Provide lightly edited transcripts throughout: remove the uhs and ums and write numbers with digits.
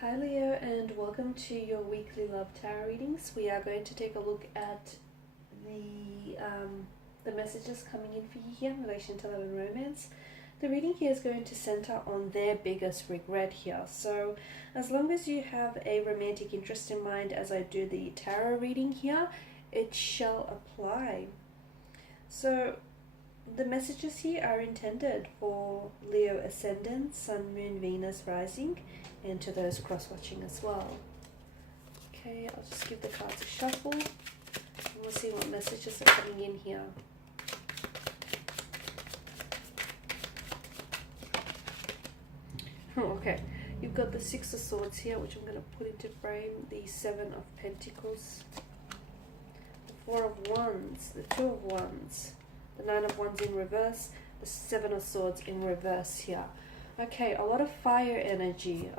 Hi Leo, and welcome to your weekly love tarot readings. We are going to take a look at the messages coming in for you here in relation to love and romance. The reading here is going to center on their biggest regret here. So as long as you have a romantic interest in mind as I do the tarot reading here, it shall apply. So the messages here are intended for Leo Ascendant, Sun, Moon, Venus, Rising, and to those cross-watching as well. Okay, I'll just give the cards a shuffle, and we'll see what messages are coming in here. Oh, okay, you've got the Six of Swords here, which I'm going to put into frame, the Seven of Pentacles, the Four of Wands, the Two of Wands, the Nine of Wands in reverse, the Seven of Swords in reverse here. Okay, a lot of fire energy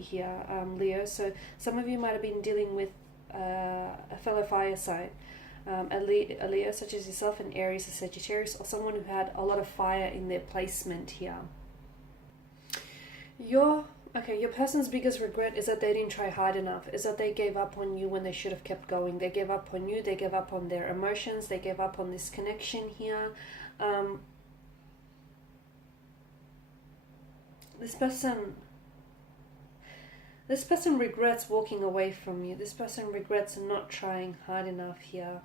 here, Leo. So some of you might have been dealing with a fellow fire sign, a Leo such as yourself, an Aries, a Sagittarius, or someone who had a lot of fire in their placement here. Your person's biggest regret is that they didn't try hard enough, is that they gave up on you when they should have kept going. They gave up on you, they gave up on their emotions, they gave up on this connection here. This person regrets walking away from you. This person regrets not trying hard enough here.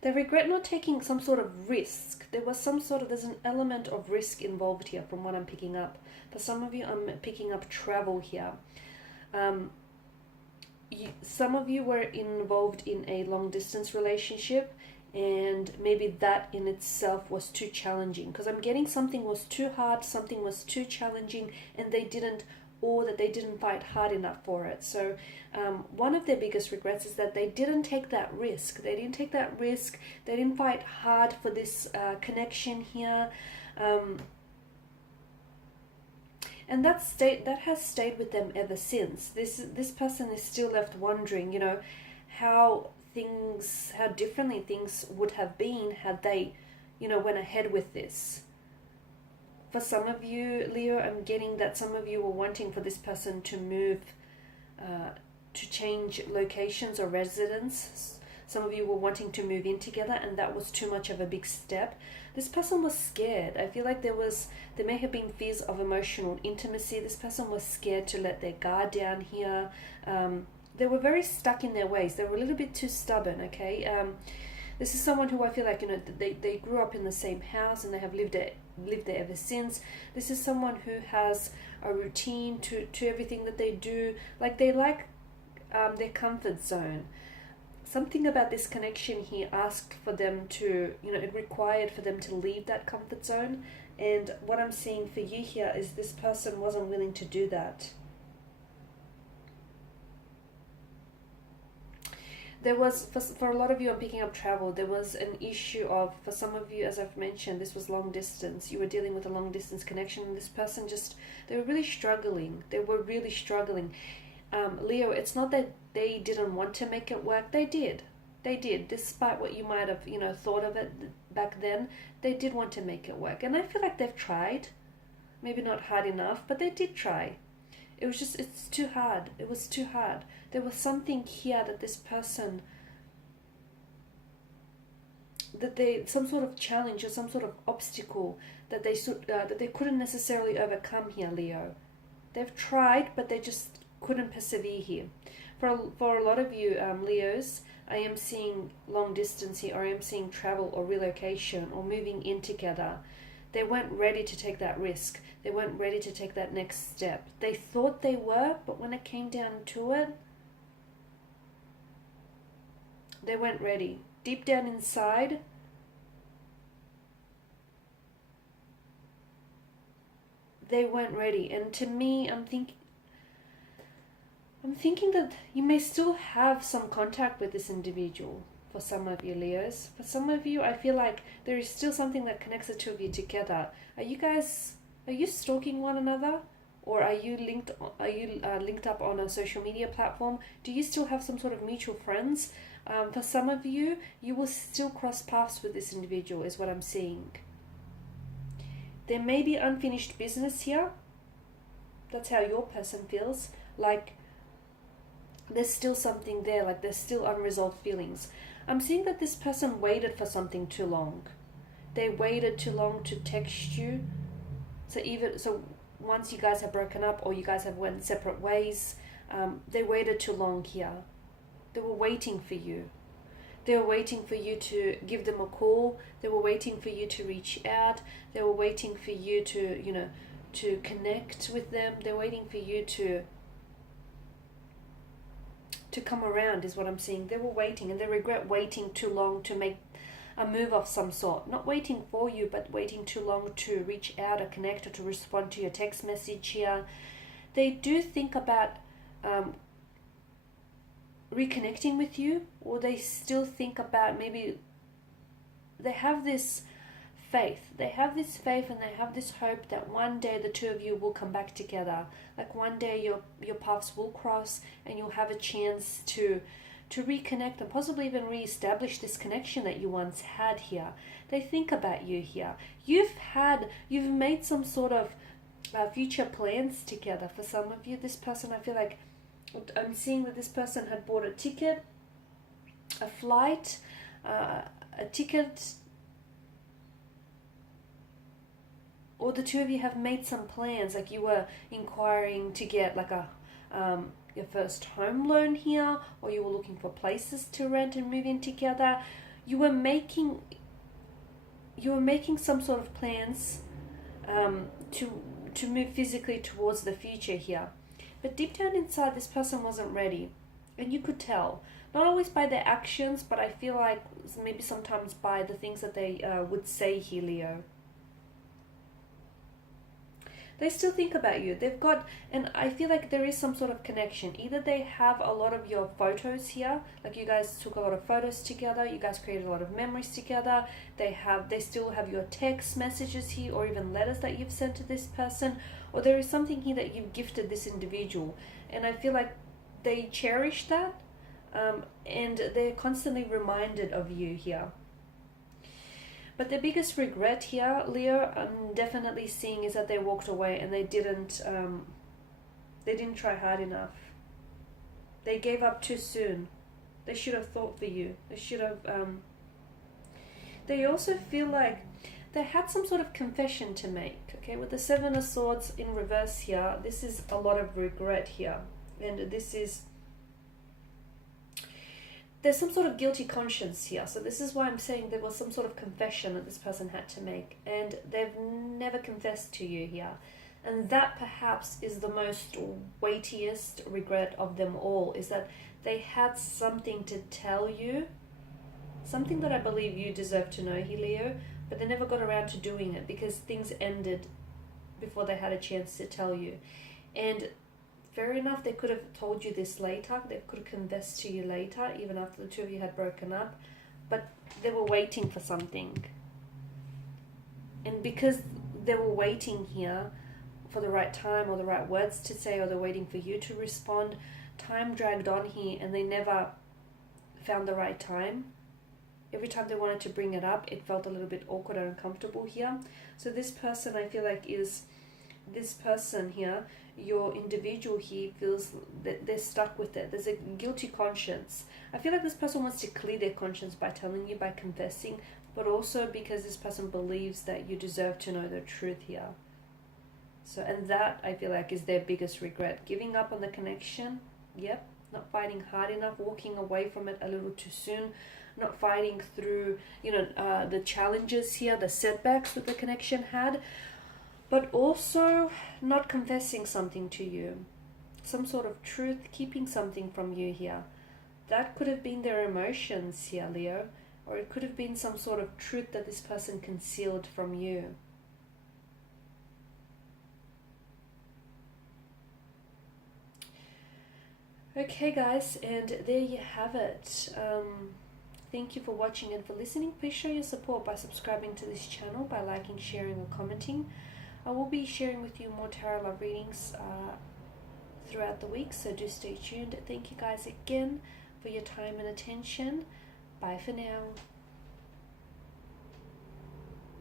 They regret not taking some sort of risk. There's an element of risk involved here from what I'm picking up. For some of you, I'm picking up travel here. Some of you were involved in a long distance relationship, and maybe that in itself was too challenging, because I'm getting something was too hard, something was too challenging, and they didn't fight hard enough for it. So one of their biggest regrets is that they didn't take that risk. They didn't fight hard for this connection here. And that has stayed with them ever since. This person is still left wondering, how differently things would have been had they, went ahead with this. For some of you, Leo, I'm getting that some of you were wanting for this person to move, to change locations or residence. Some of you were wanting to move in together, and that was too much of a big step. This person was scared. I feel like there may have been fears of emotional intimacy. This person was scared to let their guard down here. They were very stuck in their ways. They were a little bit too stubborn, okay? This is someone who I feel like, they grew up in the same house and they have lived there ever since. This is someone who has a routine to everything that they do. Like, they like their comfort zone. Something about this connection here asked for them to, it required for them to leave that comfort zone. And what I'm seeing for you here is this person wasn't willing to do that. There was, for a lot of you, I'm picking up travel, there was an issue of, for some of you, as I've mentioned, this was long distance. You were dealing with a long distance connection, and this person they were really struggling. Leo, it's not that they didn't want to make it work. They did. Despite what you might have, thought of it back then, they did want to make it work. And I feel like they've tried. Maybe not hard enough, but they did try. It's too hard. It was too hard. There was something here that this person, some sort of challenge or some sort of obstacle that they couldn't necessarily overcome here, Leo. They've tried, but they just couldn't persevere here. For a lot of you, Leos, I am seeing long distance here, or I am seeing travel or relocation or moving in together. They weren't ready to take that risk. They weren't ready to take that next step. They thought they were, but when it came down to it, they weren't ready. Deep down inside, they weren't ready. And to me, I'm thinking that you may still have some contact with this individual. For some of you, Leos. For some of you, I feel like there is still something that connects the two of you together. Are you stalking one another? Or are you linked up on a social media platform? Do you still have some sort of mutual friends For some of you, you will still cross paths with this individual, is what I'm seeing. There may be unfinished business here. That's how your person feels. Like there's still something there, like there's still unresolved feelings. I'm seeing that this person waited for something too long. They waited too long to text you. So once you guys have broken up or you guys have went separate ways, they waited too long here. They were waiting for you. They were waiting for you to give them a call. They were waiting for you to reach out. They were waiting for you to, to connect with them. They're waiting for you to come around, is what I'm seeing. They were waiting, and they regret waiting too long to make a move of some sort. Not waiting for you, but waiting too long to reach out or connect or to respond to your text message here. They do think about reconnecting with you, or they still think about, maybe they have this faith. They have this faith and they have this hope that one day the two of you will come back together. Like one day your paths will cross and you'll have a chance to reconnect and possibly even re-establish this connection that you once had here. They think about you here. You've made some sort of future plans together. For some of you, this person, I feel like I'm seeing that this person had bought a ticket, a flight, a ticket, or the two of you have made some plans, like you were inquiring to get like your first home loan here, or you were looking for places to rent and move in together. You were making some sort of plans to move physically towards the future here. But deep down inside, this person wasn't ready. And you could tell. Not always by their actions, but I feel like maybe sometimes by the things that they would say here, Leo. They still think about you. And I feel like there is some sort of connection. Either they have a lot of your photos here, like you guys took a lot of photos together, you guys created a lot of memories together, they still have your text messages here, or even letters that you've sent to this person, or there is something here that you've gifted this individual. And I feel like they cherish that, and they're constantly reminded of you here. But the biggest regret here, Leo, I'm definitely seeing is that they walked away and they didn't try hard enough. They gave up too soon. They should have thought for you. They should have. They also feel like they had some sort of confession to make. Okay, with the Seven of Swords in reverse here, this is a lot of regret here, and there's some sort of guilty conscience here. So this is why I'm saying there was some sort of confession that this person had to make, and they've never confessed to you here. And that perhaps is the most weightiest regret of them all, is that they had something to tell you, something that I believe you deserve to know here, Leo, but they never got around to doing it because things ended before they had a chance to tell you. And fair enough, they could have told you this later, they could have confessed to you later, even after the two of you had broken up, but they were waiting for something. And because they were waiting here for the right time or the right words to say, or they're waiting for you to respond, time dragged on here and they never found the right time. Every time they wanted to bring it up, it felt a little bit awkward and uncomfortable here. So this person, I feel like, is this person here, your individual here, feels that they're stuck with it. There's a guilty conscience. I feel like this person wants to clear their conscience by telling you, by confessing, but also because this person believes that you deserve to know the truth here. So, and that, I feel like, is their biggest regret. Giving up on the connection, yep, not fighting hard enough, walking away from it a little too soon, not fighting through, the challenges here, the setbacks that the connection had, but also not confessing something to you, some sort of truth, keeping something from you here. That could have been their emotions here, Leo, or it could have been some sort of truth that this person concealed from you. Okay, guys, and there you have it. Thank you for watching and for listening. Please show your support by subscribing to this channel, by liking, sharing, or commenting. I will be sharing with you more tarot love readings throughout the week, so do stay tuned. Thank you guys again for your time and attention. Bye for now.